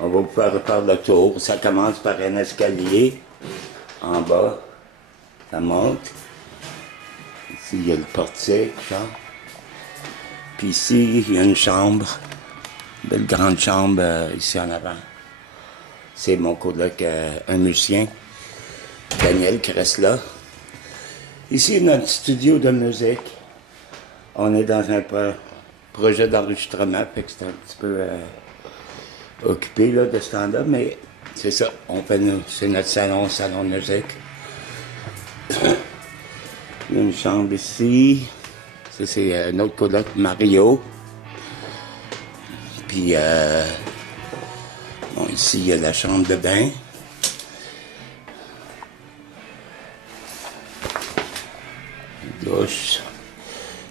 On va pouvoir refaire le tour. Ça commence par un escalier en bas. Ça monte. Ici, il y a le portique, genre. Puis ici, il y a une chambre. Une belle grande chambre ici en avant. C'est mon coloc, un musicien, Daniel, qui reste là. Ici, notre studio de musique. On est dans un projet d'enregistrement, fait que c'est un petit peu occupé là, de ce temps-là, mais c'est ça. C'est notre salon de musique. Il y a une chambre ici. Ça, c'est un autre coloc, Mario. Puis, bon, ici, il y a la chambre de bain. Douche.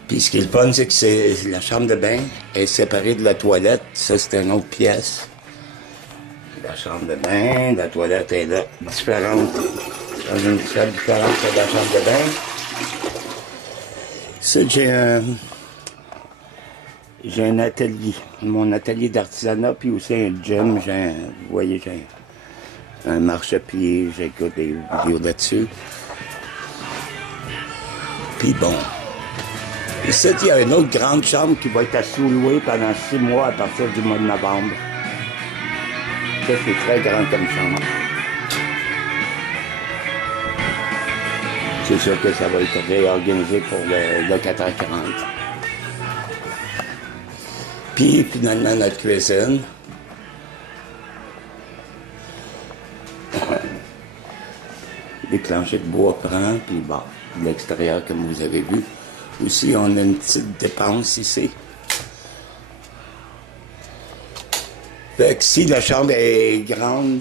Puis, ce qui est le fun, c'est que la chambre de bain est séparée de la toilette. Ça, c'est une autre pièce. La chambre de bain, la toilette est là, différente. Dans une salle différente que la chambre de bain. Ça, j'ai un atelier, mon atelier d'artisanat, puis aussi un gym. Vous voyez, j'ai un marchepied, j'écoute des vidéos là-dessus. Puis bon, ici, il y a une autre grande chambre qui va être à sous-louer pendant 6 mois à partir du mois de novembre. Ça, c'est très grand comme chambre. C'est sûr que ça va être réorganisé pour le locataire qui rentre. Puis, finalement, notre cuisine. Des planchers de bois francs, puis bon, l'extérieur, comme vous avez vu. Aussi, on a une petite dépense ici. Fait que si la chambre est grande,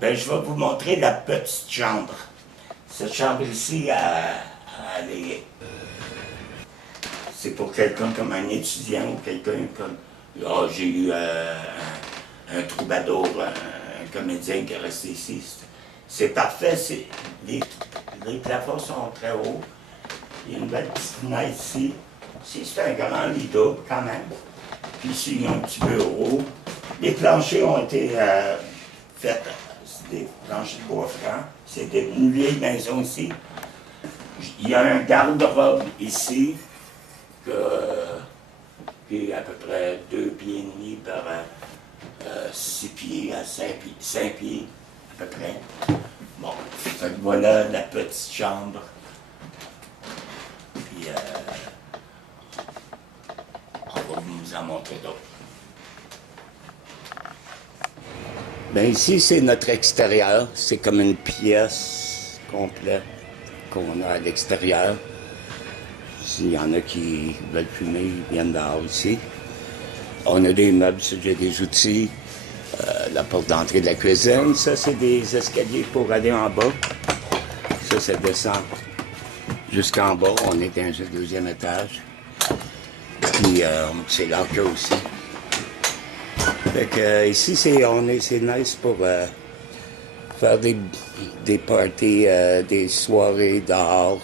ben, je vais vous montrer la petite chambre. Cette chambre ici, c'est pour quelqu'un comme un étudiant ou quelqu'un comme... Là, j'ai eu un troubadour, un comédien qui est resté ici. C'est parfait. Les plafonds sont très hauts. Il y a une belle petite fenêtre ici. Ici, c'est un grand lit double quand même. Puis ici, il y a un petit bureau. Les planchers ont été faits. C'est des planchers de bois franc. C'est une vieille maison ici. Il y a un garde-robe ici, qui est à peu près 2 pieds et demi par 6 pieds à 5 pieds, à peu près. Bon, fait que voilà la petite chambre. Puis, on va vous en montrer d'autres. Bien, ici, c'est notre extérieur. C'est comme une pièce complète qu'on a à l'extérieur. S'il y en a qui veulent fumer, ils viennent dehors ici. On a des meubles, j'ai des outils. La porte d'entrée de la cuisine, ça, c'est des escaliers pour aller en bas. Ça descend jusqu'en bas. On est dans un 2e étage. Puis c'est large aussi. Fait que ici, c'est nice pour faire des parties, des soirées dehors.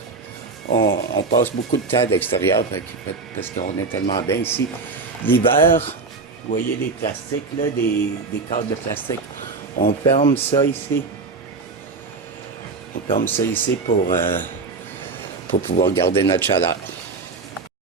On passe beaucoup de temps à l'extérieur parce qu'on est tellement bien ici. L'hiver, vous voyez les plastiques, là, des cadres de plastique. On ferme ça ici. On ferme ça ici pour pouvoir garder notre chaleur.